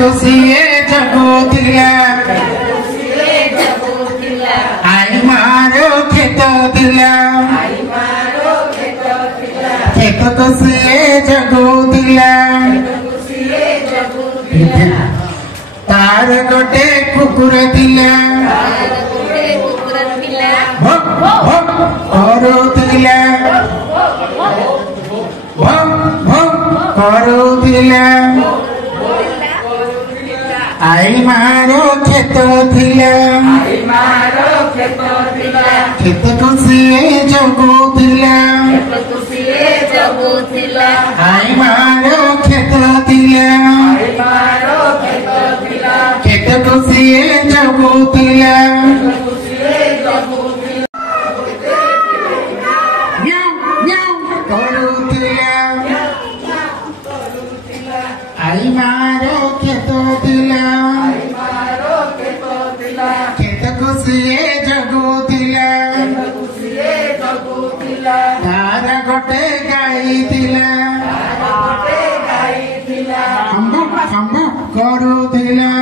खुशिए जगुतिला आई मारो खेत दिला खेत खुशिए जगुतिला तार गोटे कुकुर दिला करुला करुला आई मारो खेत थिला खेत खुशिए जगुतिला आई मारो खेत थिला खेत खुशिए जगुतिला आई मारो खेत दिला खेत खुशिए जगुतिला तार गोटे गाई दिला करुला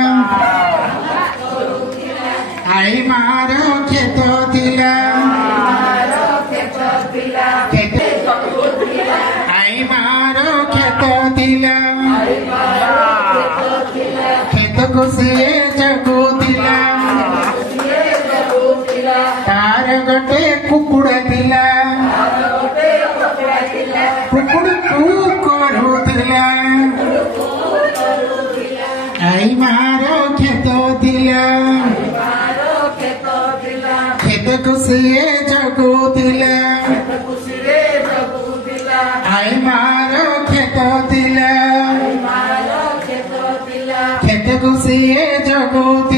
आई मारो खेत दिला आई मारो खेत दिला खेत खुशिए जगुतिला तार गोटे कुकुड़ दिला कुकुड़ करुला आई मारो खेत दिला खेत खुशिए जगुतिला आई मारो खेत दिला खेत खुशिए जगुतिला।